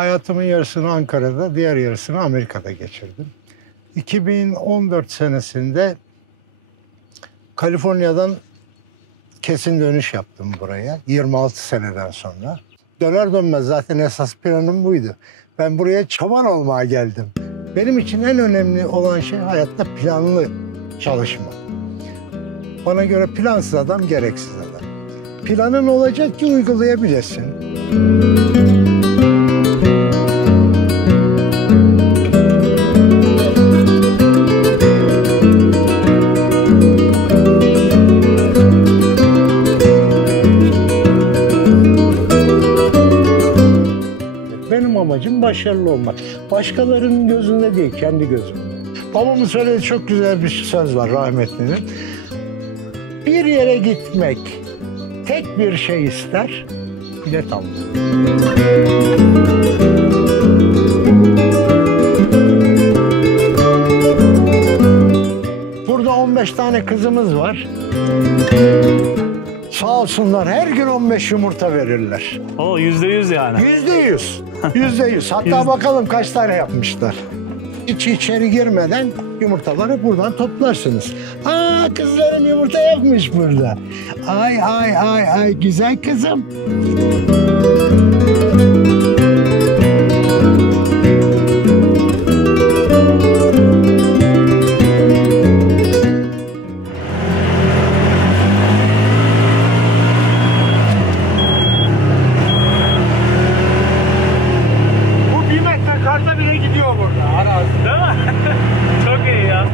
Hayatımın yarısını Ankara'da, diğer yarısını Amerika'da geçirdim. 2014 senesinde Kaliforniya'dan kesin dönüş yaptım buraya 26 seneden sonra. Döner dönmez zaten esas planım buydu. Ben buraya çoban olmaya geldim. Benim için en önemli olan şey hayatta planlı çalışmak. Bana göre plansız adam gereksiz adam. Planın olacak ki uygulayabilesin. Benim amacım başarılı olmak. Başkalarının gözünde değil, kendi gözümde. Babamın söylediği çok güzel bir söz var rahmetlinin. Bir yere gitmek tek bir şey ister, bilet almak. Burada 15 tane kızımız var. Sağ olsunlar her gün 15 yumurta verirler. O %100 yani. %100. %100. Hatta bakalım kaç tane yapmışlar. İçeri girmeden yumurtaları buradan toplarsınız. Aa, kızlarım yumurta yapmış burada. Ay ay ay ay güzel kızım. Bu 1 metre karda bile gidiyor burada arazi. Değil mi? Çok iyi ya.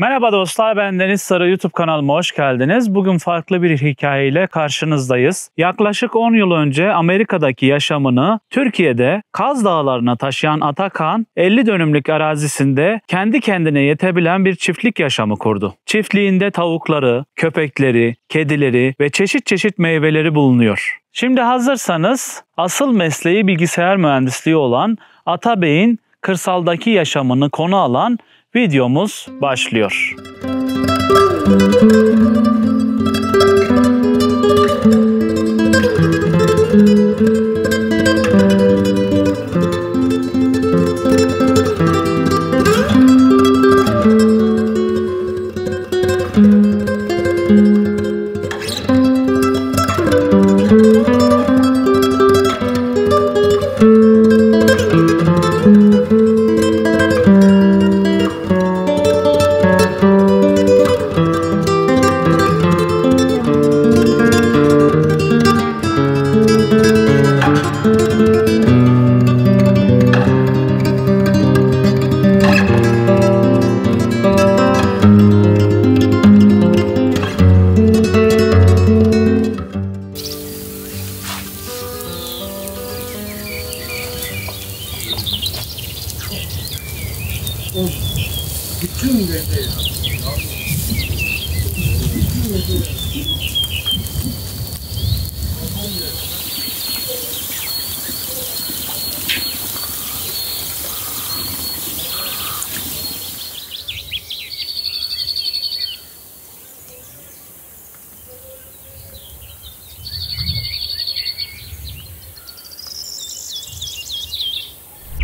Merhaba dostlar, ben Deniz Sarı, YouTube kanalıma hoş geldiniz. Bugün farklı bir hikayeyle karşınızdayız. Yaklaşık 10 yıl önce Amerika'daki yaşamını Türkiye'de Kaz Dağları'na taşıyan Atakan, 50 dönümlük arazisinde kendi kendine yetebilen bir çiftlik yaşamı kurdu. Çiftliğinde tavukları, köpekleri, kedileri ve çeşit çeşit meyveleri bulunuyor. Şimdi hazırsanız asıl mesleği bilgisayar mühendisliği olan Atabey'in kırsaldaki yaşamını konu alan videomuz başlıyor.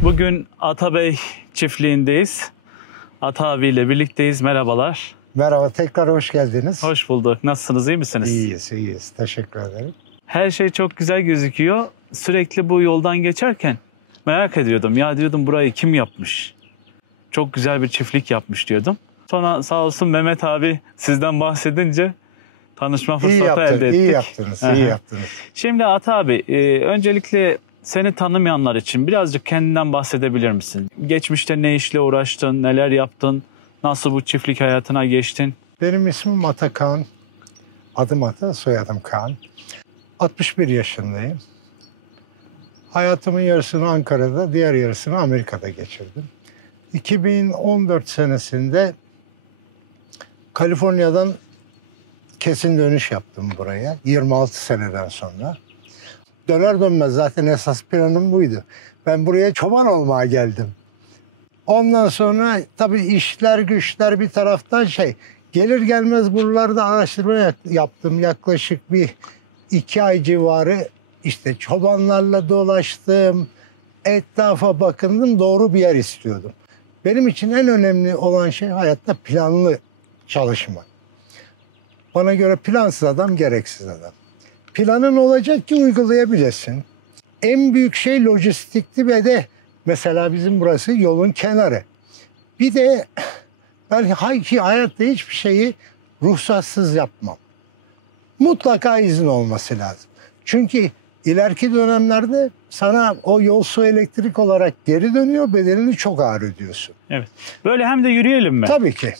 Bugün Atabey çiftliğindeyiz. Ata abiyle birlikteyiz. Merhabalar. Merhaba, tekrar hoş geldiniz. Hoş bulduk. Nasılsınız? İyi misiniz? İyiyiz, iyiyiz. Teşekkür ederim. Her şey çok güzel gözüküyor. Sürekli bu yoldan geçerken merak ediyordum. Ya diyordum, burayı kim yapmış? Çok güzel bir çiftlik yapmış diyordum. Sonra sağ olsun Mehmet abi sizden bahsedince tanışma fırsatı elde ettik. İyi yaptınız, iyi yaptınız. Şimdi Ata abi, öncelikle seni tanımayanlar için birazcık kendinden bahsedebilir misin? Geçmişte ne işle uğraştın, neler yaptın, nasıl bu çiftlik hayatına geçtin? Benim ismim Atakan. Adım Ata, soyadım Kağan. 61 yaşındayım. Hayatımın yarısını Ankara'da, diğer yarısını Amerika'da geçirdim. 2014 senesinde Kaliforniya'dan kesin dönüş yaptım buraya. 26 seneden sonra. Döner dönmez zaten esas planım buydu. Ben buraya çoban olmaya geldim. Ondan sonra tabii işler güçler bir taraftan gelir gelmez buralarda araştırma yaptım. Yaklaşık bir 2 ay civarı işte çobanlarla dolaştım. Etrafa bakındım, doğru bir yer istiyordum. Benim için en önemli olan şey hayatta planlı çalışmak. Bana göre plansız adam gereksiz adam. Planın olacak ki uygulayabilesin. En büyük şey lojistikti ve de mesela bizim burası yolun kenarı. Bir de ben hayatta hiçbir şeyi ruhsatsız yapmam. Mutlaka izin olması lazım. Çünkü ileriki dönemlerde sana o yol su elektrik olarak geri dönüyor, bedelini çok ağır ödüyorsun. Evet. Böyle hem de yürüyelim mi? Tabii ki.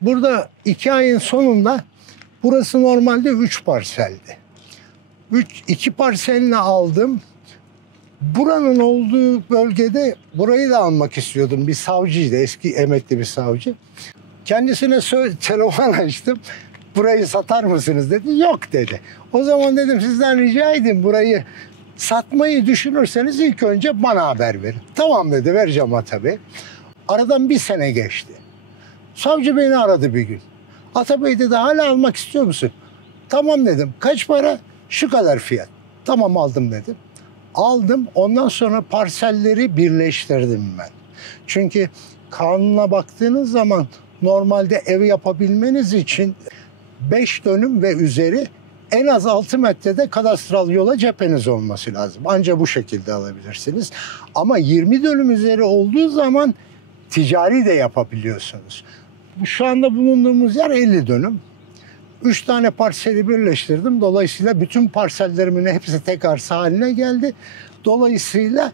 Burada 2 ayın sonunda burası normalde 3 parseldi. 2 parselini aldım. Buranın olduğu bölgede burayı da almak istiyordum. Bir savcıydı, eski emekli bir savcı. Kendisine telefon açtım. Burayı satar mısınız dedi. Yok dedi. O zaman dedim sizden rica edeyim burayı satmayı düşünürseniz ilk önce bana haber verin. Tamam dedi, vereceğim Atabey. Aradan 1 sene geçti. Savcı beni aradı bir gün. Atabey dedi hala almak istiyor musun? Tamam dedim. Kaç para? Şu kadar fiyat. Tamam aldım dedim. Aldım. Ondan sonra parselleri birleştirdim ben. Çünkü kanuna baktığınız zaman normalde ev yapabilmeniz için 5 dönüm ve üzeri en az 6 metrede kadastral yola cepheniz olması lazım. Ancak bu şekilde alabilirsiniz. Ama 20 dönüm üzeri olduğu zaman ticari de yapabiliyorsunuz. Şu anda bulunduğumuz yer 50 dönüm. 3 tane parseli birleştirdim. Dolayısıyla bütün parsellerimin hepsi tek arsa haline geldi. Dolayısıyla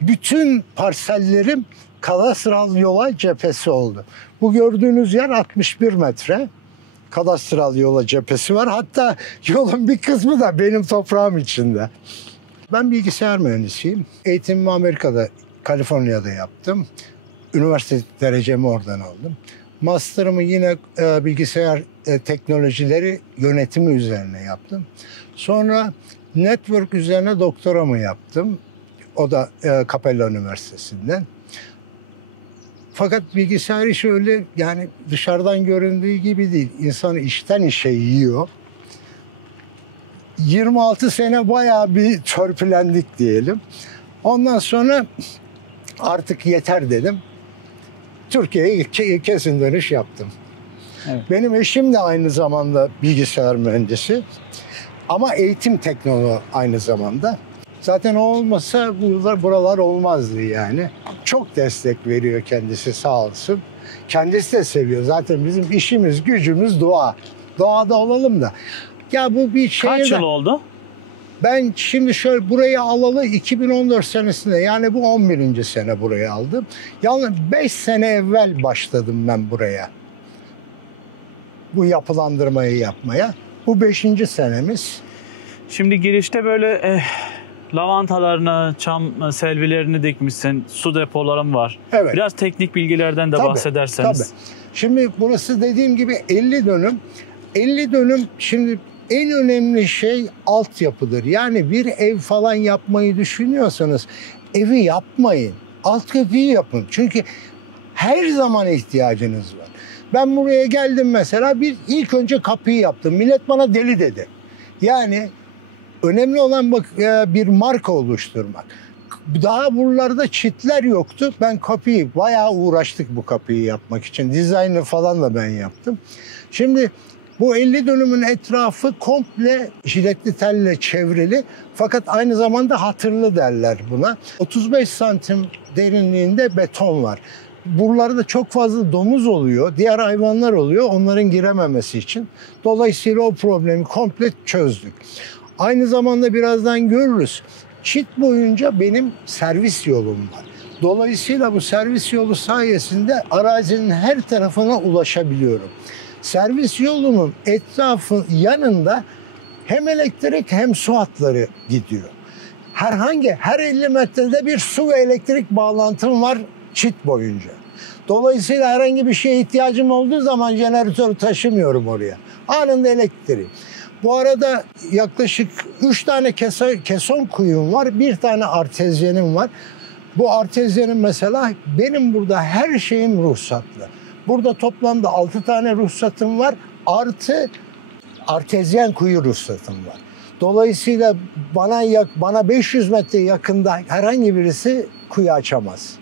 bütün parsellerim kadastral yola cephesi oldu. Bu gördüğünüz yer 61 metre. Kadastral yola cephesi var. Hatta yolun bir kısmı da benim toprağım içinde. Ben bilgisayar mühendisiyim. Eğitimimi Amerika'da, Kaliforniya'da yaptım. Üniversite derecemi oradan aldım. Master'ımı yine bilgisayar teknolojileri yönetimi üzerine yaptım. Sonra network üzerine doktoramı yaptım. O da Capella Üniversitesi'nden. Fakat bilgisayar işi öyle yani dışarıdan göründüğü gibi değil. İnsanı işten işe yiyor. 26 sene bayağı bir törpülendik diyelim. Ondan sonra artık yeter dedim. Türkiye'ye kesin dönüş yaptım. Evet. Benim eşim de aynı zamanda bilgisayar mühendisi. Ama eğitim teknoloğu aynı zamanda. Zaten o olmasa buralar olmazdı yani. Çok destek veriyor kendisi sağ olsun. Kendisi de seviyor. Zaten bizim işimiz, gücümüz doğa. Doğada olalım da. Ya bu bir şey. Kaç yıl oldu? Ben şimdi şöyle burayı alalı 2014 senesinde yani bu 11. sene burayı aldım. Yalnız 5 sene evvel başladım ben buraya. Bu yapılandırmayı yapmaya. Bu 5. senemiz. Şimdi girişte böyle lavantalarını, çam selvilerini dikmişsin. Su depolarım var. Evet. Biraz teknik bilgilerden de bahsederseniz. Tabii. Şimdi burası dediğim gibi 50 dönüm. 50 dönüm şimdi en önemli şey altyapıdır. Yani bir ev falan yapmayı düşünüyorsanız evi yapmayın. Altyapıyı yapın. Çünkü her zaman ihtiyacınız var. Ben buraya geldim mesela ilk önce kapıyı yaptım. Millet bana deli dedi. Yani önemli olan bir marka oluşturmak. Daha buralarda çitler yoktu. Ben kapıyı bayağı uğraştık bu kapıyı yapmak için. Dizaynı falan da ben yaptım. Şimdi bu 50 dönümün etrafı komple jiletli telle çevrili. Fakat aynı zamanda hatırlı derler buna. 35 santim derinliğinde beton var. Buralarda çok fazla domuz oluyor, diğer hayvanlar oluyor onların girememesi için. Dolayısıyla o problemi komple çözdük. Aynı zamanda birazdan görürüz. Çit boyunca benim servis yolum var. Dolayısıyla bu servis yolu sayesinde arazinin her tarafına ulaşabiliyorum. Servis yolunun etrafı yanında hem elektrik hem su hatları gidiyor. Her 50 metrede bir su ve elektrik bağlantım var çit boyunca. Dolayısıyla herhangi bir şeye ihtiyacım olduğu zaman jeneratörü taşımıyorum oraya. Anında elektriği. Bu arada yaklaşık 3 tane keson kuyum var, bir tane artezyenim var. Bu artezyenim mesela benim burada her şeyim ruhsatlı. Burada toplamda 6 tane ruhsatım var, artı artezyen kuyu ruhsatım var. Dolayısıyla bana 500 metre yakında herhangi birisi kuyu açamaz.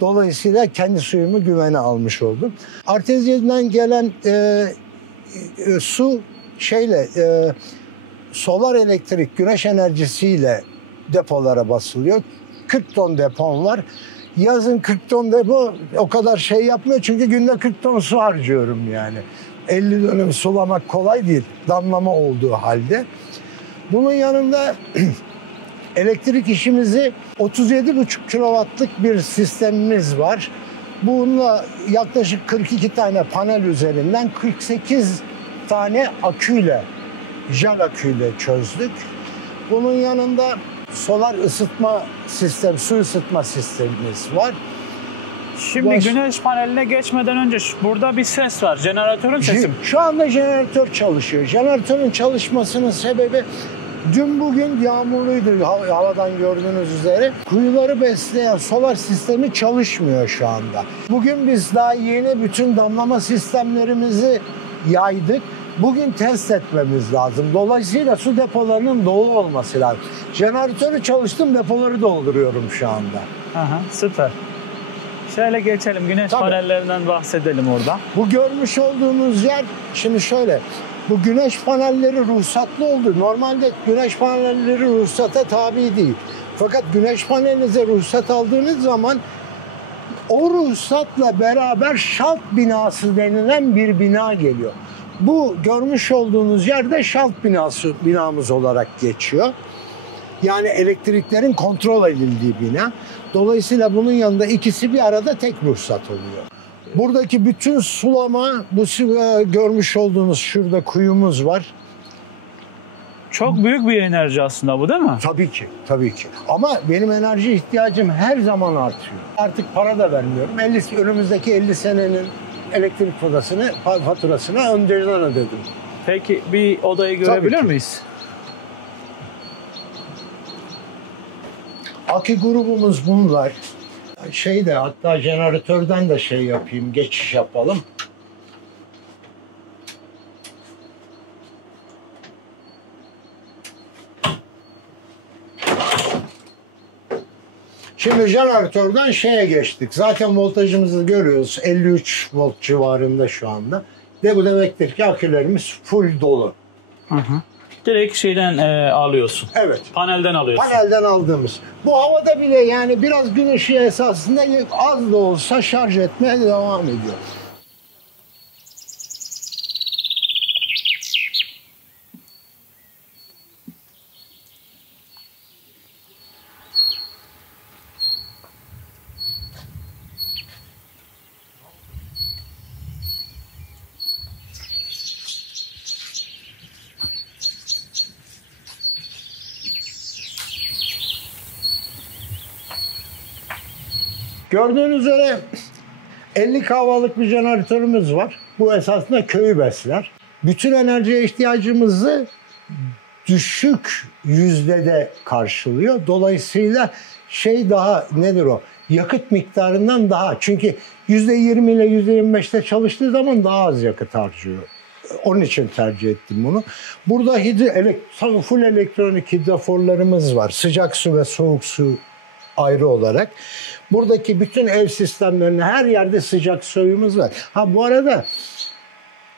Dolayısıyla kendi suyumu güvene almış oldum. Artezyenden gelen su solar elektrik, güneş enerjisiyle depolara basılıyor. 40 ton depom var. Yazın 40 ton depo o kadar şey yapmıyor çünkü günde 40 ton su harcıyorum yani. 50 dönüm sulamak kolay değil, damlama olduğu halde. Bunun yanında elektrik işimizi 37,5 kW'lık bir sistemimiz var. Bununla yaklaşık 42 tane panel üzerinden 48 tane aküyle, jel aküyle çözdük. Bunun yanında solar ısıtma sistemi, su ısıtma sistemimiz var. Şimdi güneş paneline geçmeden önce burada bir ses var. Jeneratörün sesi mi? Şu anda jeneratör çalışıyor. Jeneratörün çalışmasının sebebi dün bugün yağmurluydu havadan gördüğünüz üzere. Kuyuları besleyen solar sistemi çalışmıyor şu anda. Bugün biz daha yeni bütün damlama sistemlerimizi yaydık. Bugün test etmemiz lazım. Dolayısıyla su depolarının dolu olması lazım. Jeneratörü çalıştım, depoları dolduruyorum şu anda. Aha, süper. Şöyle geçelim, güneş panellerinden bahsedelim orada. Bu görmüş olduğunuz yer, şimdi şöyle, bu güneş panelleri ruhsatlı oldu. Normalde güneş panelleri ruhsata tabi değil. Fakat güneş panelinize ruhsat aldığınız zaman o ruhsatla beraber şalt binası denilen bir bina geliyor. Bu görmüş olduğunuz yerde şalt binamız olarak geçiyor. Yani elektriklerin kontrol edildiği bina. Dolayısıyla bunun yanında ikisi bir arada tek ruhsat oluyor. Buradaki bütün sulama, bu görmüş olduğunuz şurada kuyumuz var. Çok büyük bir enerji aslında bu, değil mi? Tabii ki, tabii ki. Ama benim enerji ihtiyacım her zaman artıyor. Artık para da vermiyorum. Önümüzdeki 50 senenin elektrik faturasını önceden ödedim. Peki bir odayı görebilir miyiz? Akü grubumuz bunlar. Hatta jeneratörden de yapayım, geçiş yapalım. Şimdi jeneratörden geçtik. Zaten voltajımızı görüyoruz. 53 volt civarında şu anda. Bu demektir ki akülerimiz full dolu. Hı hı. Direkt alıyorsun. Evet. Panelden alıyorsun. Panelden aldığımız. Bu havada bile yani biraz gün ışığı esasında az da olsa şarj etmeye devam ediyor. Gördüğünüz üzere 50 kW'lık bir jeneratörümüz var. Bu esasında köyü besler. Bütün enerjiye ihtiyacımızı düşük yüzdede karşılıyor. Dolayısıyla yakıt miktarından daha. Çünkü %20 ile %25'te çalıştığı zaman daha az yakıt harcıyor. Onun için tercih ettim bunu. Burada full elektronik hidroforlarımız var. Sıcak su ve soğuk su ayrı olarak. Buradaki bütün ev sistemlerinde her yerde sıcak suyumuz var. Bu arada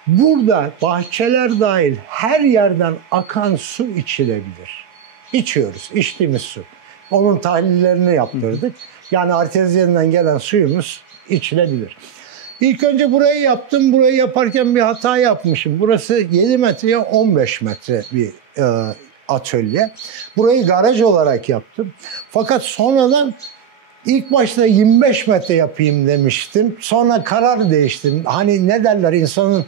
burada bahçeler dahil her yerden akan su içilebilir. İçiyoruz, içtiğimiz su. Onun tahlillerini yaptırdık. Yani artezyenden gelen suyumuz içilebilir. İlk önce burayı yaptım. Burayı yaparken bir hata yapmışım. Burası 7 metreye 15 metre bir atölye. Burayı garaj olarak yaptım. Fakat sonradan ilk başta 25 metre yapayım demiştim. Sonra karar değiştim. Hani ne derler, insanın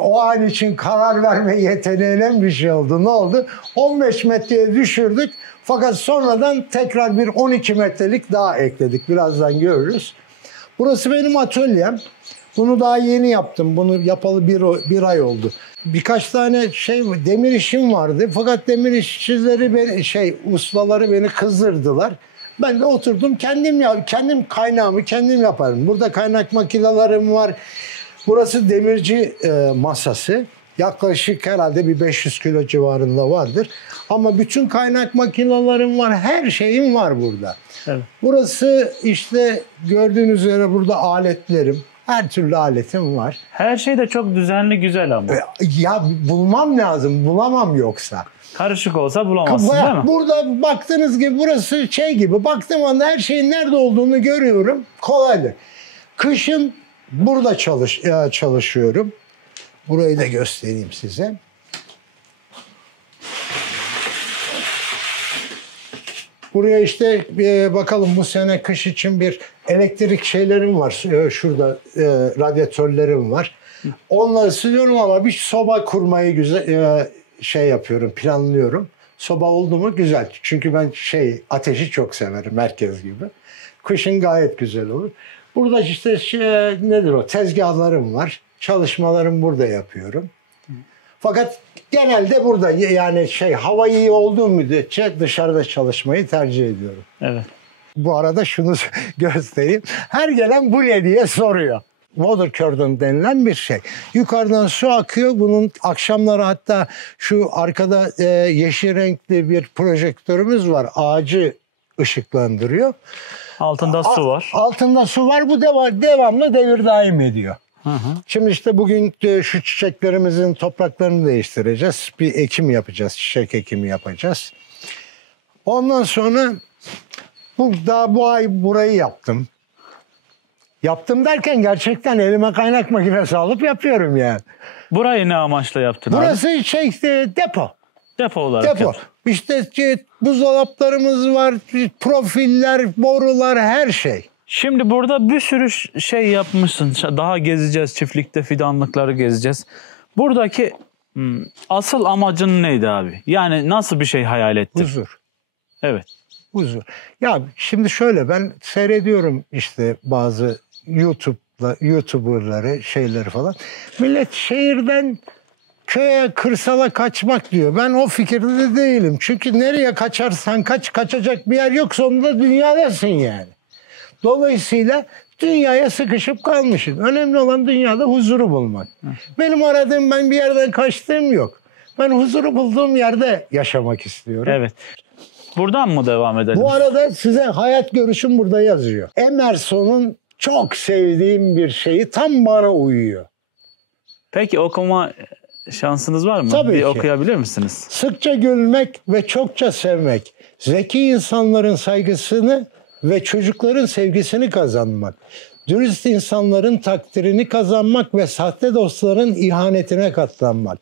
o an için karar verme yeteneğine bir şey oldu. Ne oldu? 15 metreye düşürdük. Fakat sonradan tekrar bir 12 metrelik daha ekledik. Birazdan görürüz. Burası benim atölyem. Bunu daha yeni yaptım. Bunu yapalı bir ay oldu. Birkaç tane demir işim vardı. Fakat demir işçileri ustaları beni kızdırdılar. Ben de oturdum kendim kaynağımı kendim yaparım. Burada kaynak makinelerim var. Burası demirci masası. Yaklaşık herhalde bir 500 kilo civarında vardır. Ama bütün kaynak makinelerim var. Her şeyim var burada. Evet. Burası işte gördüğünüz üzere burada aletlerim. Her türlü aletim var. Her şey de çok düzenli, güzel ama. Ya bulmam lazım. Bulamam yoksa. Karışık olsa bulamazsın değil mi? Burada baktığınız gibi burası gibi. Baktığım anda her şeyin nerede olduğunu görüyorum. Kolaydı. Kışın burada çalışıyorum. Burayı da göstereyim size. Buraya işte bakalım bu sene kış için bir elektrik şeylerim var. Şurada radyatörlerim var. Onları siliyorum ama bir soba kurmayı yapıyorum, planlıyorum. Soba oldu mu güzel. Çünkü ben ateşi çok severim herkes gibi. Kışın gayet güzel olur. Burada işte tezgahlarım var. Çalışmalarımı burada yapıyorum. Fakat genelde burada yani hava iyi olduğu müddetçe dışarıda çalışmayı tercih ediyorum. Evet. Bu arada şunu göstereyim. Her gelen bu ne diye soruyor. Water curtain denilen bir şey. Yukarıdan su akıyor. Bunun akşamları hatta şu arkada yeşil renkli bir projektörümüz var. Ağacı ışıklandırıyor. Altında su var. Altında su var. Bu devamlı devir daim ediyor. Hı hı. Şimdi işte bugün şu çiçeklerimizin topraklarını değiştireceğiz. Bir ekim yapacağız. Çiçek ekimi yapacağız. Ondan sonra bu ay burayı yaptım. Yaptım derken gerçekten elime kaynak makinesi alıp yapıyorum yani. Burayı ne amaçla yaptın Burası abi? Depo. Depo olarak Depo. yaptın. İşte buzdolaplarımız var, profiller, borular, her şey. Şimdi burada bir sürü şey yapmışsın. Daha gezeceğiz. Çiftlikte fidanlıkları gezeceğiz. Buradaki asıl amacın neydi abi? Yani nasıl bir şey hayal ettin? Huzur. Evet. Huzur. Ya şimdi şöyle ben seyrediyorum işte bazı YouTuber'ları şeyleri falan. Millet şehirden köye, kırsala kaçmak diyor. Ben o fikirde de değilim. Çünkü nereye kaçarsan kaçacak bir yer yok. Sonunda dünyadasın yani. Dolayısıyla dünyaya sıkışıp kalmışsın. Önemli olan dünyada huzuru bulmak. Benim aradığım, ben bir yerden kaçtığım yok. Ben huzuru bulduğum yerde yaşamak istiyorum. Evet. Buradan mı devam edelim? Bu arada size hayat görüşüm burada yazıyor. Emerson'un çok sevdiğim bir şeyi tam bana uyuyor. Peki okuma şansınız var mı? Tabii bir ki. okuyabilir misiniz? Sıkça gülmek ve çokça sevmek, zeki insanların saygısını ve çocukların sevgisini kazanmak, dürüst insanların takdirini kazanmak ve sahte dostların ihanetine katlanmak,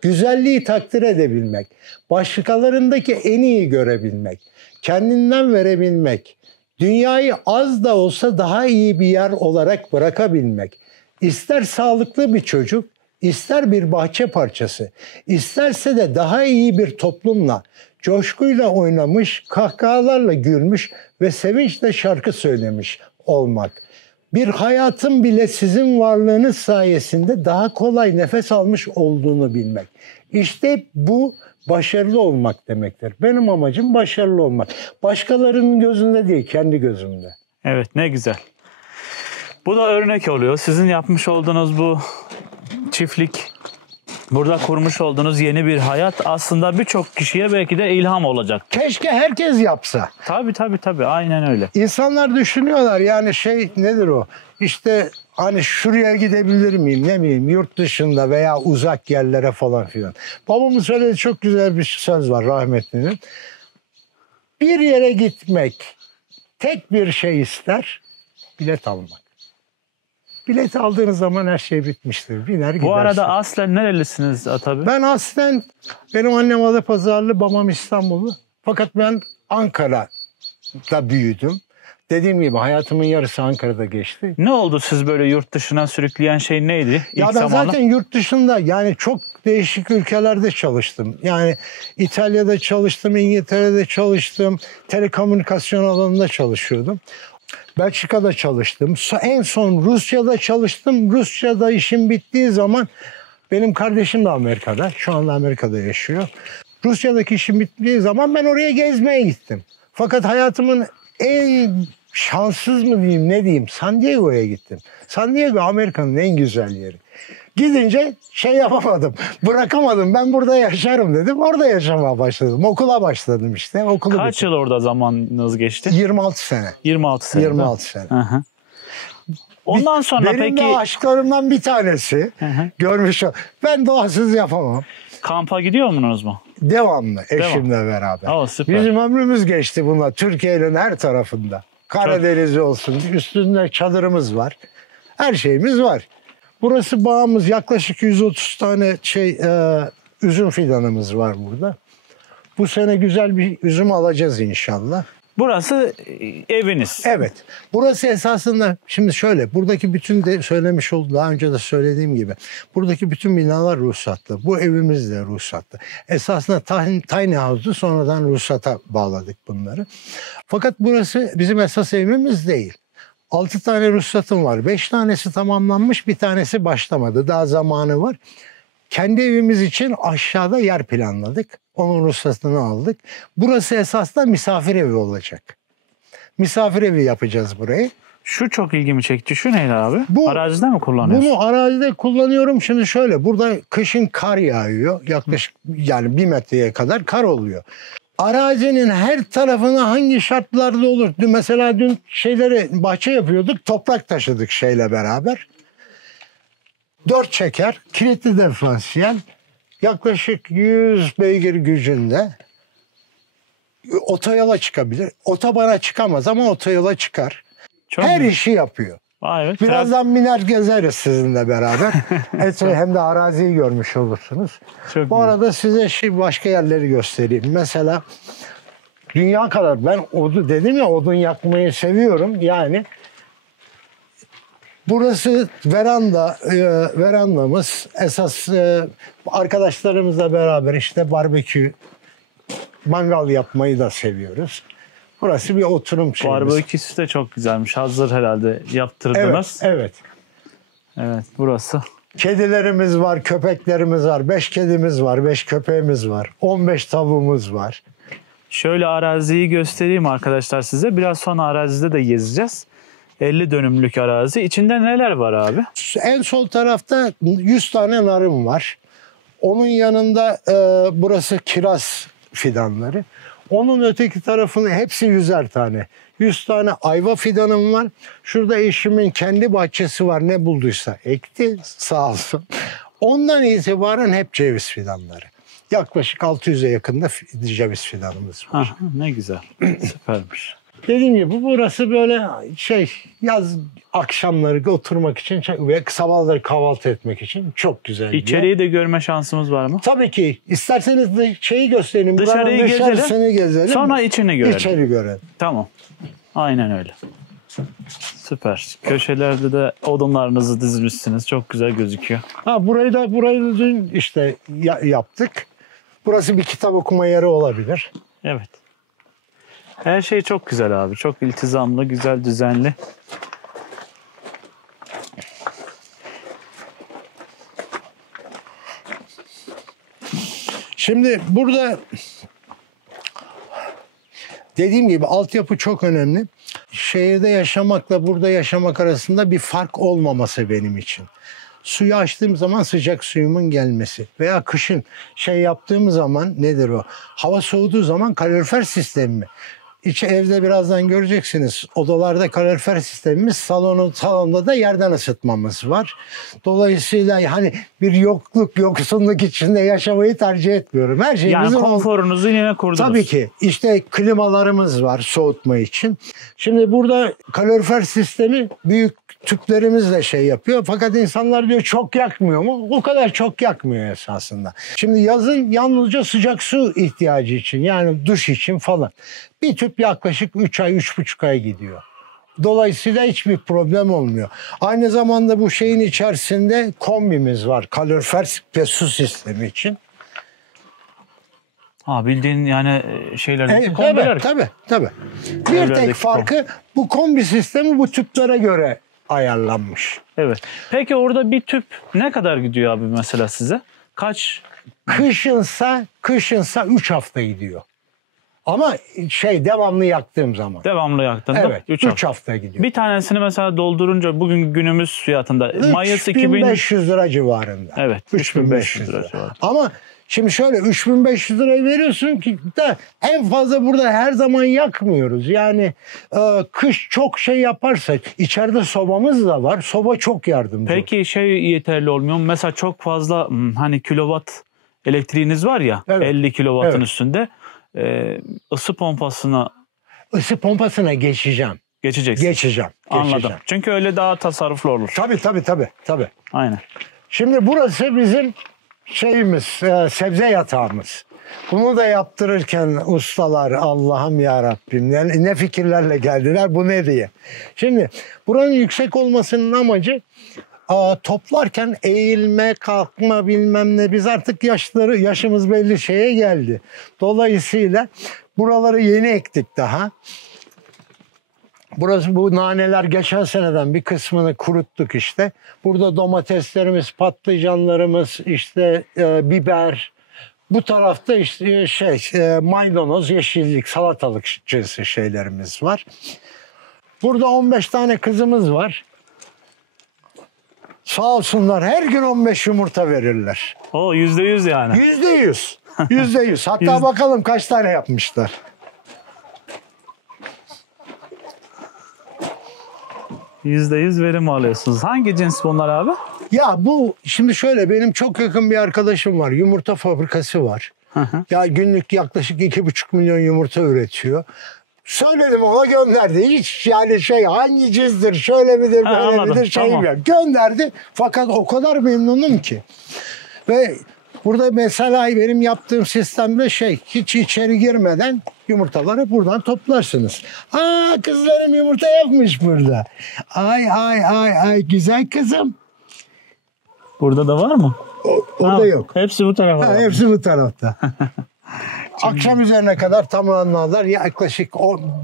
güzelliği takdir edebilmek, başkalarındaki en iyi görebilmek, kendinden verebilmek, dünyayı az da olsa daha iyi bir yer olarak bırakabilmek, ister sağlıklı bir çocuk, ister bir bahçe parçası, isterse de daha iyi bir toplumla, coşkuyla oynamış, kahkahalarla gülmüş ve sevinçle şarkı söylemiş olmak. Bir hayatın bile sizin varlığınız sayesinde daha kolay nefes almış olduğunu bilmek. İşte bu başarılı olmak demektir. Benim amacım başarılı olmak. Başkalarının gözünde değil, kendi gözümde. Evet, ne güzel. Bu da örnek oluyor. Sizin yapmış olduğunuz bu çiftlik, burada kurmuş olduğunuz yeni bir hayat aslında birçok kişiye belki de ilham olacak. Keşke herkes yapsa. Tabii. Aynen öyle. İnsanlar düşünüyorlar yani nedir o? İşte hani şuraya gidebilir miyim, ne bileyim, yurt dışında veya uzak yerlere falan filan. Babamın söylediği çok güzel bir söz var rahmetlinin. Bir yere gitmek tek bir şey ister, bilet almak. Bilet aldığınız zaman her şey bitmiştir. Biner gidersin. Bu arada aslen nerelisiniz Ata? Ben aslen, benim annem Adapazarlı, babam İstanbullu. Fakat ben Ankara'da büyüdüm. Dediğim gibi hayatımın yarısı Ankara'da geçti. Ne oldu siz böyle yurt dışına sürükleyen şey neydi? Ya İlk ben zamanlar? zaten yurt dışında yani çok değişik ülkelerde çalıştım. Yani İtalya'da çalıştım, İngiltere'de çalıştım, telekomünikasyon alanında çalışıyordum. Belçika'da çalıştım. En son Rusya'da çalıştım. Rusya'da işim bittiği zaman benim kardeşim de Amerika'da. Şu anda Amerika'da yaşıyor. Rusya'daki işim bittiği zaman ben oraya gezmeye gittim. Fakat hayatımın en şanssız mı diyeyim ne diyeyim San Diego'ya gittim. San Diego Amerika'nın en güzel yeri. Gidince şey yapamadım, bırakamadım. Ben burada yaşarım dedim. Orada yaşamaya başladım. Okula başladım işte. Okulu Kaç yıl orada zamanınız geçti? 26 sene. 26 sene. 26 sene. Hı hı. Ondan sonra Benim peki de aşklarımdan bir tanesi. hı. Görmüş ol. Ben doğasız yapamam. kampa gidiyor musunuz mu? Devamlı eşimle beraber. Aa, süper. Bizim ömrümüz geçti bunlar. Türkiye'nin her tarafında. Karadeniz olsun. Üstünde çadırımız var. Her şeyimiz var. Burası bağımız. Yaklaşık 130 tane üzüm fidanımız var burada. Bu sene güzel bir üzüm alacağız inşallah. Burası eviniz. Evet. Burası esasında şimdi şöyle buradaki bütün de söylemiş oldu daha önce de söylediğim gibi buradaki bütün binalar ruhsatlı. Bu evimiz de ruhsatlı. Esasında tiny house'du sonradan ruhsata bağladık bunları. Fakat burası bizim esas evimiz değil. 6 tane ruhsatım var. 5 tanesi tamamlanmış, bir tanesi başlamadı. Daha zamanı var. Kendi evimiz için aşağıda yer planladık. Onun ruhsatını aldık. Burası esasında misafir evi olacak. Misafir evi yapacağız burayı. Şu çok ilgimi çekti. Şu neydi abi? Bu- Arazide mi kullanıyorsun? Bunu arazide kullanıyorum. Şimdi şöyle burada kışın kar yağıyor. Yaklaşık yani 1 metreye kadar kar oluyor. Arazinin her tarafına hangi şartlarda olur? Mesela dün bahçe yapıyorduk. Toprak taşıdık şeyle beraber. 4 çeker, kilitli diferansiyel, yaklaşık 100 beygir gücünde otoyola çıkabilir. Otobana çıkamaz ama otoyola çıkar. Çok Her iyi. işi yapıyor. Vay be, Birazdan biner gezeriz sizinle beraber. Hem de araziyi görmüş olursunuz. Çok Bu iyi. arada size başka yerleri göstereyim. Mesela dünya kadar ben dedim ya odun yakmayı seviyorum. Yani burası verandamız. Esas arkadaşlarımızla beraber işte barbekü, mangal yapmayı da seviyoruz. Burası bir oturum şeyimiz. Barbeküsü de çok güzelmiş. Hazır herhalde Evet, yaptırdınız. evet. Evet, burası. Kedilerimiz var, köpeklerimiz var. 5 kedimiz var, 5 köpeğimiz var. 15 tavuğumuz var. Şöyle araziyi göstereyim arkadaşlar size. Biraz sonra arazide de gezeceğiz. 50 dönümlük arazi. İçinde neler var abi? En sol tarafta 100 tane narım var. Onun yanında burası kiraz fidanları. Onun öteki tarafında hepsi 100'er tane. 100 tane ayva fidanım var. Şurada eşimin kendi bahçesi var. Ne bulduysa ekti sağ olsun. Ondan itibaren hep ceviz fidanları. Yaklaşık 600'e yakında ceviz fidanımız var. Aha, ne güzel. Süpermiş. Dediğim gibi burası böyle yaz akşamları oturmak için ve sabahları kahvaltı etmek için çok güzel bir yer. İçeriği de görme şansımız var mı? Tabii ki. İsterseniz de göstereyim. Dışarıyı Buranın gezelim. dışarısını gezelim. Sonra içini görelim. İçeri görelim. Tamam. Aynen öyle. Süper. Köşelerde de odunlarınızı dizmişsiniz. Çok güzel gözüküyor. Burayı da dün işte yaptık. Burası bir kitap okuma yeri olabilir. Evet. Her şey çok güzel abi. Çok iltizamlı, güzel, düzenli. Şimdi burada dediğim gibi altyapı çok önemli. Şehirde yaşamakla burada yaşamak arasında bir fark olmaması benim için. Suyu açtığım zaman sıcak suyumun gelmesi veya kışın yaptığım zaman nedir o? Hava soğuduğu zaman kalorifer sistemi. Evde birazdan göreceksiniz. Odalarda kalorifer sistemimiz, salonda da yerden ısıtmamız var. Dolayısıyla hani bir yoksunluk içinde yaşamayı tercih etmiyorum. Her Yani şeyimizin konforunuzu yine kurdunuz. Tabii ki. İşte klimalarımız var soğutma için. Şimdi burada kalorifer sistemi büyük tüplerimizle yapıyor. Fakat insanlar diyor çok yakmıyor mu? O kadar çok yakmıyor esasında. Şimdi yazın yalnızca sıcak su ihtiyacı için yani duş için falan. Bir tüp yaklaşık 3 ay, 3,5 ay gidiyor. Dolayısıyla hiçbir problem olmuyor. Aynı zamanda bu şeyin içerisinde kombimiz var. Kalorifer ve su sistemi için. Ha, bildiğin yani şeylerdeki kombiler. Tabii. Bir Evlerdeki tek farkı bu kombi sistemi bu tüplere göre ayarlanmış. Evet. Peki orada bir tüp ne kadar gidiyor abi mesela size? Kaç? Kışınsa 3 hafta gidiyor. Ama devamlı yaktığım zaman. Devamlı yaktığında Evet, 3 hafta gidiyor. Bir tanesini mesela doldurunca bugün günümüz fiyatında Mayıs 3500 lira civarında. Evet, 3500 lira civarında. Ama şimdi şöyle 3500 lirayı veriyorsun ki de en fazla burada her zaman yakmıyoruz. Yani kış çok şey yaparsak içeride sobamız da var. Soba çok yardımcı. Peki yeterli olmuyor mu? Mesela çok fazla hani kilowatt elektriğiniz var ya, Evet. 50 kilowattın Evet. üstünde ısı pompasına Isı pompasına geçeceğim. geçeceksiniz. Anladım. Çünkü öyle daha tasarruflu olur. Tabii. Aynen. Şimdi burası bizim sebze yatağımız. Bunu da yaptırırken ustalar Allah'ım ya Rabbim ne fikirlerle geldiler bu ne diye. Şimdi buranın yüksek olmasının amacı toplarken eğilme, kalkma bilmem ne, biz artık yaşımız belli şeye geldi. Dolayısıyla buraları yeni ektik daha. Bu naneler geçen seneden bir kısmını kuruttuk işte. Burada domateslerimiz, patlıcanlarımız, işte biber. Bu tarafta işte maydanoz, yeşillik, salatalık cinsi şeylerimiz var. Burada 15 tane kızımız var. Sağ olsunlar her gün 15 yumurta verirler. O %100 yani. %100. %100. Hatta bakalım kaç tane yapmışlar. %100 verim alıyorsunuz. Hangi cins bunlar abi? Ya bu şimdi şöyle, benim çok yakın bir arkadaşım var. Yumurta fabrikası var. Ya günlük yaklaşık 2,5 milyon yumurta üretiyor. Söyledim, ona gönderdi. Hiç yani hangi cinstir, şöyle midir, böyle anladım, midir tamam. yok. Gönderdi. Fakat o kadar memnunum ki. Ve burada mesela benim yaptığım sistemde hiç içeri girmeden yumurtaları buradan toplarsınız. Kızlarım yumurta yapmış burada. Ay güzel kızım. Burada da var mı? Orada yok. Hepsi bu tarafa. Hepsi bu tarafta. Akşam üzerine kadar tamamlarlar. Yaklaşık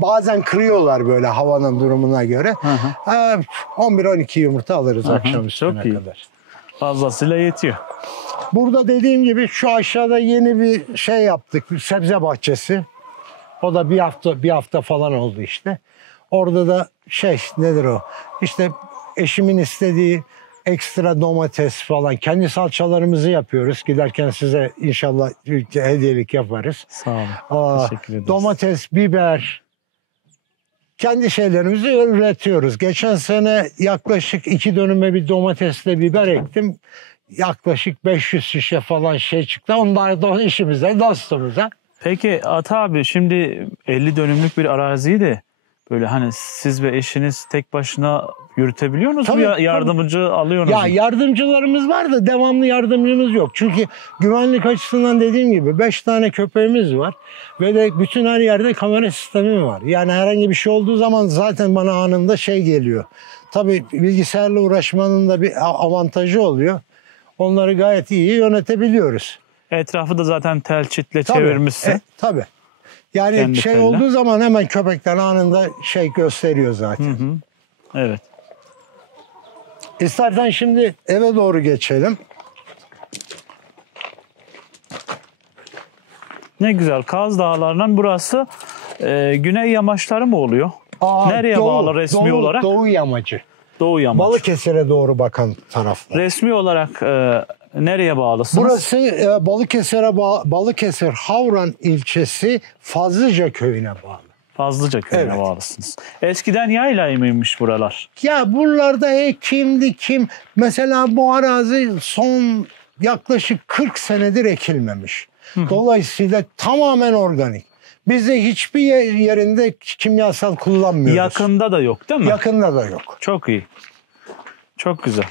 bazen kırıyorlar böyle havanın durumuna göre. 11-12 yumurta alırız akşam üstüne kadar. Fazlasıyla yetiyor. Burada dediğim gibi şu aşağıda yeni bir yaptık. Bir sebze bahçesi. O da bir hafta falan oldu işte. Orada da nedir o? İşte eşimin istediği ekstra domates falan. Kendi salçalarımızı yapıyoruz. Giderken size inşallah hediyelik yaparız. Sağ olun. Teşekkür ederiz. Domates, biber. Kendi şeylerimizi üretiyoruz. Geçen sene yaklaşık 2 dönüme bir domatesle biber ektim. Yaklaşık 500 şişe falan çıktı. Onlar da işimize, dostumuza. Peki Ata abi, şimdi 50 dönümlük bir araziyi de böyle hani siz ve eşiniz tek başına yürütebiliyor musunuz? Tabii, yardımcı alıyor musunuz? Ya yardımcılarımız var da devamlı yardımcımız yok. Çünkü güvenlik açısından dediğim gibi 5 tane köpeğimiz var. Ve de bütün her yerde kamera sistemi var. Yani herhangi bir şey olduğu zaman zaten bana anında geliyor. Tabii bilgisayarla uğraşmanın da bir avantajı oluyor. Onları gayet iyi yönetebiliyoruz. Etrafı da zaten tel çitle çevirmişsin. Tabii. Yani Kendi olduğu zaman hemen köpekler anında gösteriyor zaten. Evet. İstersen şimdi eve doğru geçelim. Ne güzel. Kaz Dağları'nın burası güney yamaçları mı oluyor? Nereye bağlı resmi olarak? Doğu yamacı. Doğu yamacı. Balıkesir'e doğru bakan taraflar. Resmi olarak nereye bağlısınız? Burası Balıkesir Havran ilçesi Fazlıca köyüne bağlı. Fazlıca köyüne bağlısınız. Eskiden yayla mıymış buralar? Ya buralarda dikim. Mesela bu arazi son yaklaşık 40 senedir ekilmemiş. Dolayısıyla tamamen organik. Bizde hiçbir yerinde kimyasal kullanmıyoruz. Yakında da yok değil mi? Yakında da yok. Çok iyi. Çok güzel.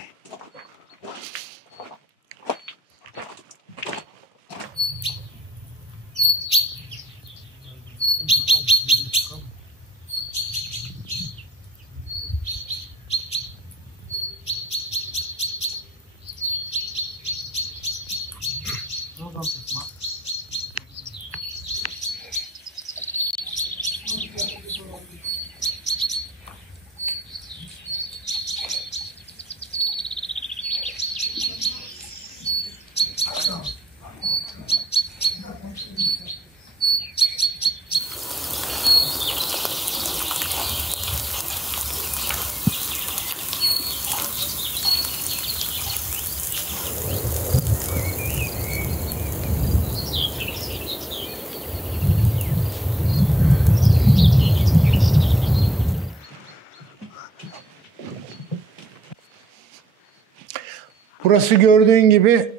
Burası gördüğün gibi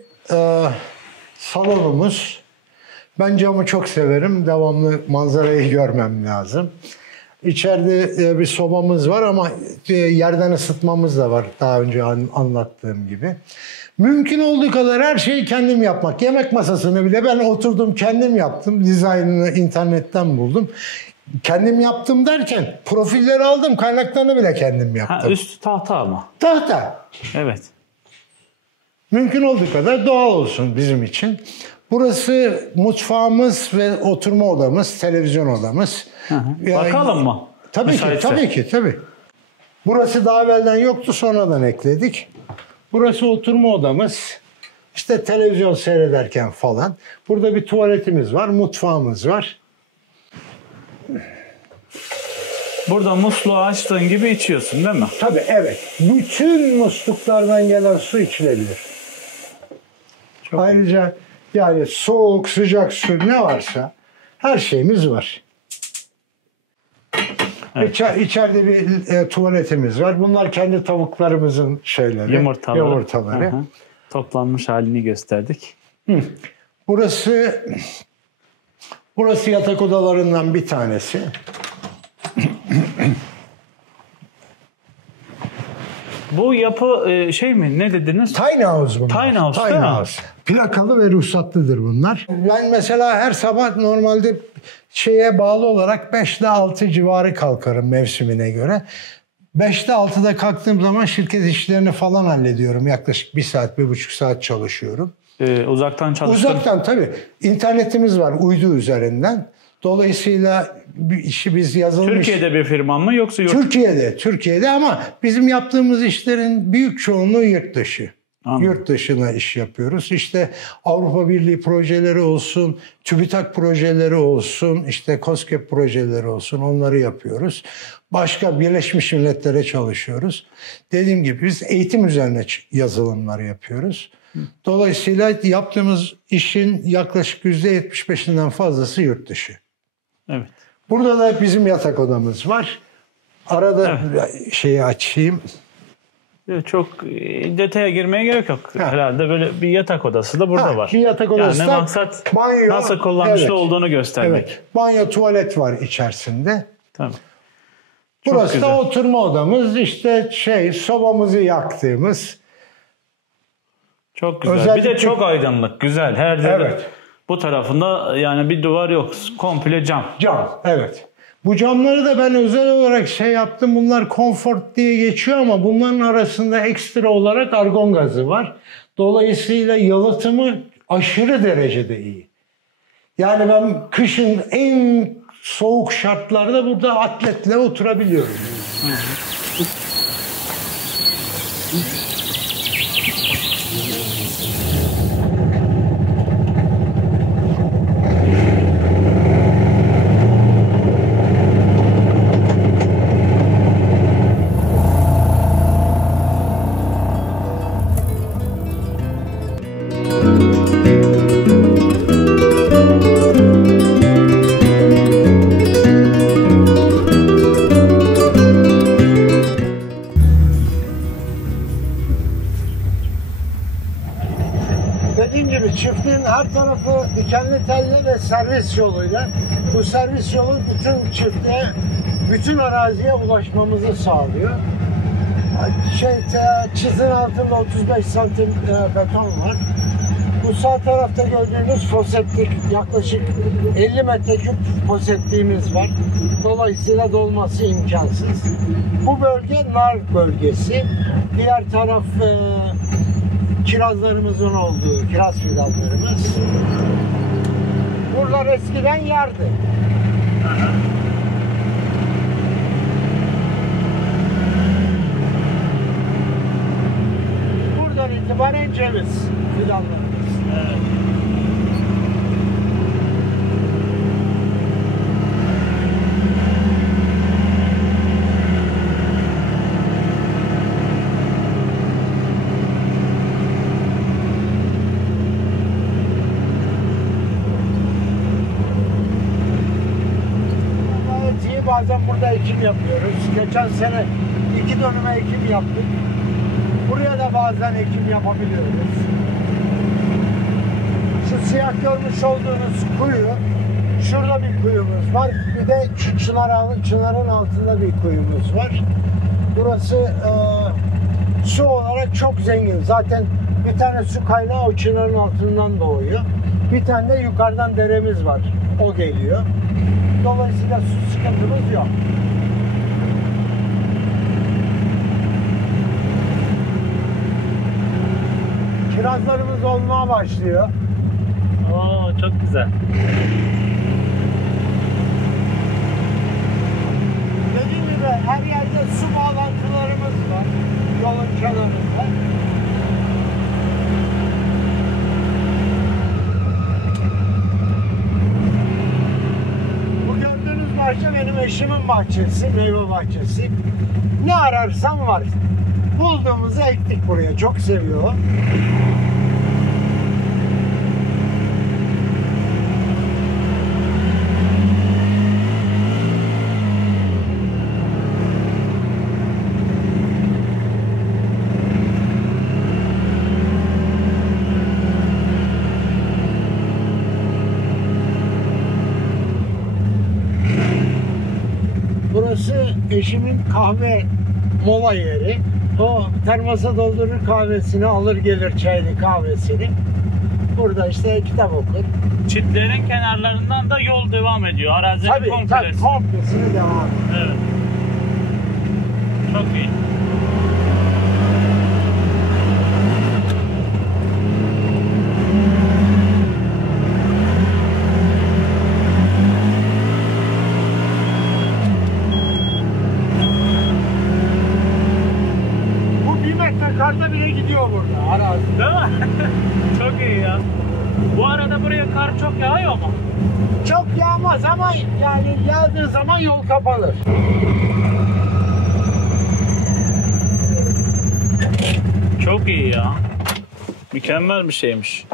salonumuz. Ben camı çok severim. Devamlı manzarayı görmem lazım. İçeride bir sobamız var ama yerden ısıtmamız da var daha önce anlattığım gibi. Mümkün olduğu kadar her şeyi kendim yapmak. Yemek masasını bile ben oturdum kendim yaptım. Dizaynını internetten buldum. Kendim yaptım derken profilleri aldım, kaynaklarını bile kendim yaptım. Ha, üstü tahta ama. Tahta. Evet. Mümkün olduğu kadar doğal olsun bizim için. Burası mutfağımız ve oturma odamız, televizyon odamız. Bakalım mı? Tabii Müsaitse. ki, tabii. Burası daha evvelden yoktu, sonradan ekledik. Burası oturma odamız. İşte televizyon seyrederken falan. Burada bir tuvaletimiz var, mutfağımız var. Burada musluğu açtığın gibi içiyorsun değil mi? Tabii, evet. Bütün musluklardan gelen su içilebilir. Ayrıca yani soğuk, sıcak su ne varsa her şeyimiz var. Evet. İçeride bir tuvaletimiz var. Bunlar kendi tavuklarımızın şeyleri, yumurtaları. Hı hı. Toplanmış halini gösterdik. Burası yatak odalarından bir tanesi. Bu yapı şey mi? Ne dediniz? Tiny house bunlar. Tiny house, değil mi? house. Plakalı ve ruhsatlıdır bunlar. Ben mesela her sabah normalde şeye bağlı olarak 5 ile 6 civarı kalkarım mevsimine göre. 5'te 6'da kalktığım zaman şirket işlerini falan hallediyorum. Yaklaşık 1 saat, 1,5 saat çalışıyorum. Uzaktan çalıştın. Uzaktan tabii. İnternetimiz var uydu üzerinden. Dolayısıyla işi biz yazılmış... Türkiye'de bir firma mı yoksa yurt? Türkiye'de ama bizim yaptığımız işlerin büyük çoğunluğu yurt dışı. Anladım. Yurt dışına iş yapıyoruz. İşte Avrupa Birliği projeleri olsun, TÜBİTAK projeleri olsun, işte KOSGEB projeleri olsun, onları yapıyoruz. Başka Birleşmiş Milletler'e çalışıyoruz. Dediğim gibi biz eğitim üzerine yazılımlar yapıyoruz. Dolayısıyla yaptığımız işin yaklaşık %75'inden fazlası yurt dışı. Evet. Burada da bizim yatak odamız var. Arada şeyi açayım. Çok detaya girmeye gerek yok. Herhalde böyle bir yatak odası da burada var. Bir yatak odası yani da maksat banyo, nasıl kullanışlı evet, olduğunu göstermek. Evet. Banyo, tuvalet var içerisinde. Tamam. Burası güzel. da oturma odamız. İşte sobamızı yaktığımız. Çok güzel. Özellikle... Bir de çok aydınlık. Güzel. Her yerde. Evet. Bu tarafında yani bir duvar yok. Komple cam. Cam, evet. Bu camları da ben özel olarak yaptım. Bunlar Comfort diye geçiyor ama bunların arasında ekstra olarak argon gazı var. Dolayısıyla yalıtımı aşırı derecede iyi. Yani ben kışın en soğuk şartlarda burada atletle oturabiliyorum. Dediğim gibi çiftliğin her tarafı dikenli telli ve servis yoluyla. Bu servis yolu bütün çiftliğe, bütün araziye ulaşmamızı sağlıyor. Çizin altında 35 santim beton var. Bu sağ tarafta gördüğünüz foseptik, yaklaşık 50 metreküp foseptiğimiz var. Dolayısıyla dolması imkansız. Bu bölge nar bölgesi. Diğer taraf kirazlarımızın olduğu, kiraz fidanlarımız. Buralar eskiden yardı. Buradan itibaren ceviz fidanlarımız. Evet. Bazen burada ekim yapıyoruz. Geçen sene 2 dönüme ekim yaptık. Buraya da bazen ekim yapabiliyoruz. Şu siyah görmüş olduğunuz kuyu, şurada bir kuyumuz var. Bir de şu çınarın altında bir kuyumuz var. Burası su olarak çok zengin. Zaten bir tane su kaynağı o çınarın altından doğuyor. Bir tane de yukarıdan deremiz var. O geliyor. Dolayısıyla su sıkıntımız yok. Kirazlarımız olmaya başlıyor. Oo, çok güzel. Dediğim gibi her yerde su bağlantılarımız var. Yolun kenarında. Bu gördüğünüz bahçe benim eşimin bahçesi, meyve bahçesi. Ne ararsan var. Bulduğumuzu ektik buraya. Çok seviyor o. Burası eşimin kahve mola yeri. O termosa doldurur kahvesini, alır gelir çayını, kahvesini. Burada işte kitap okur. Çitlerin kenarlarından da yol devam ediyor. Arazinin Tabii komplesi. komplesini devam. Evet. Çok iyi. Bu 1 metre karda bile gidiyor burada arazi. Değil mi? Çok iyi ya. Bu arada buraya kar çok yağıyor mu? Çok yağmaz ama yani yağdığı zaman yol kapanır. Çok iyi ya. Mükemmel bir şeymiş.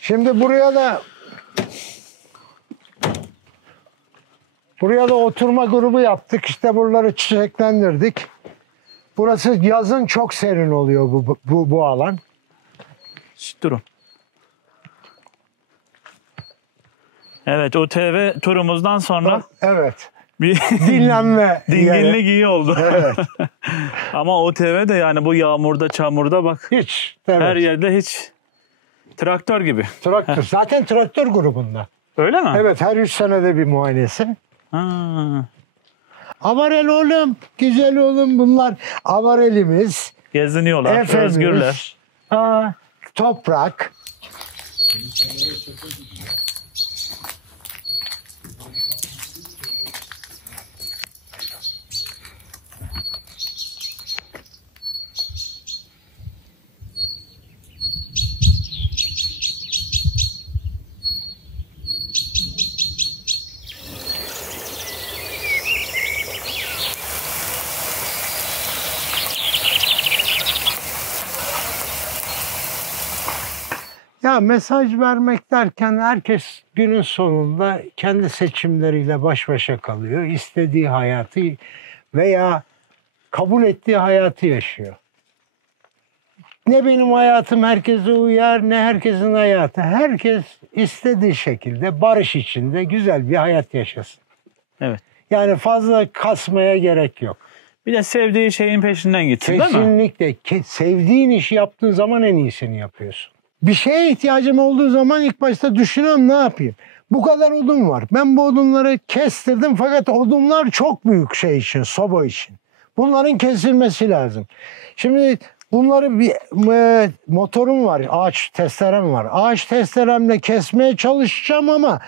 Şimdi buraya da oturma grubu yaptık. İşte buraları çiçeklendirdik. Burası yazın çok serin oluyor bu alan. Şişt, durun. Evet, OTV turumuzdan sonra Evet. bir Dinlenme. dinginlik iyi oldu. Evet. Ama OTV de yani bu yağmurda, çamurda bak Hiç. Evet. her yerde hiç traktör gibi. Traktör. Zaten traktör grubunda. Öyle mi? Evet, her 3 senede bir muayenesi. Ha. Avarel oğlum, güzel oğlum bunlar. Avarelimiz, Geziniyorlar, Efemiz, özgürler. Toprak. Ya mesaj vermek derken herkes günün sonunda kendi seçimleriyle baş başa kalıyor. İstediği hayatı veya kabul ettiği hayatı yaşıyor. Ne benim hayatım herkese uyar, ne herkesin hayatı. Herkes istediği şekilde barış içinde güzel bir hayat yaşasın. Evet. Yani fazla kasmaya gerek yok. Bir de sevdiği şeyin peşinden gitsin, değil mi? Kesinlikle. Sevdiğin işi yaptığın zaman en iyisini yapıyorsun. Bir şeye ihtiyacım olduğu zaman ilk başta düşünüyorum ne yapayım. Bu kadar odun var. Ben bu odunları kestirdim fakat odunlar çok büyük şey için, soba için. Bunların kesilmesi lazım. Şimdi bunları bir motorum var, ağaç testerem var. Ağaç testeremle kesmeye çalışacağım ama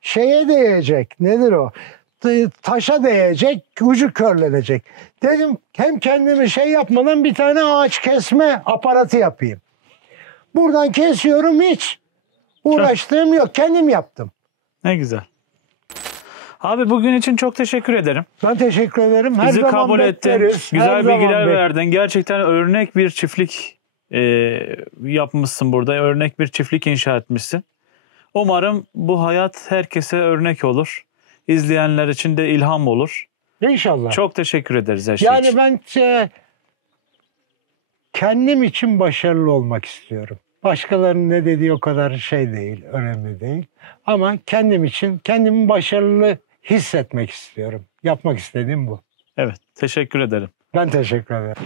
şeye değecek. Nedir o? Taşa değecek, ucu körlenecek. Dedim hem kendimi şey yapmadan bir tane ağaç kesme aparatı yapayım. Buradan kesiyorum, hiç uğraştığım yok. Kendim yaptım. Ne güzel. Abi bugün için çok teşekkür ederim. Ben teşekkür ederim. Her Bizi zaman kabul ettin. bekleriz. Güzel Her zaman bilgiler verdin. Gerçekten örnek bir çiftlik yapmışsın burada. Örnek bir çiftlik inşa etmişsin. Umarım bu hayat herkese örnek olur. İzleyenler için de ilham olur. İnşallah. Çok teşekkür ederiz her şey Yani için. ben kendim için başarılı olmak istiyorum. Başkalarının ne dediği o kadar şey değil, önemli değil. Ama kendim için kendimi başarılı hissetmek istiyorum. Yapmak istediğim bu. Evet, teşekkür ederim. Ben teşekkür ederim.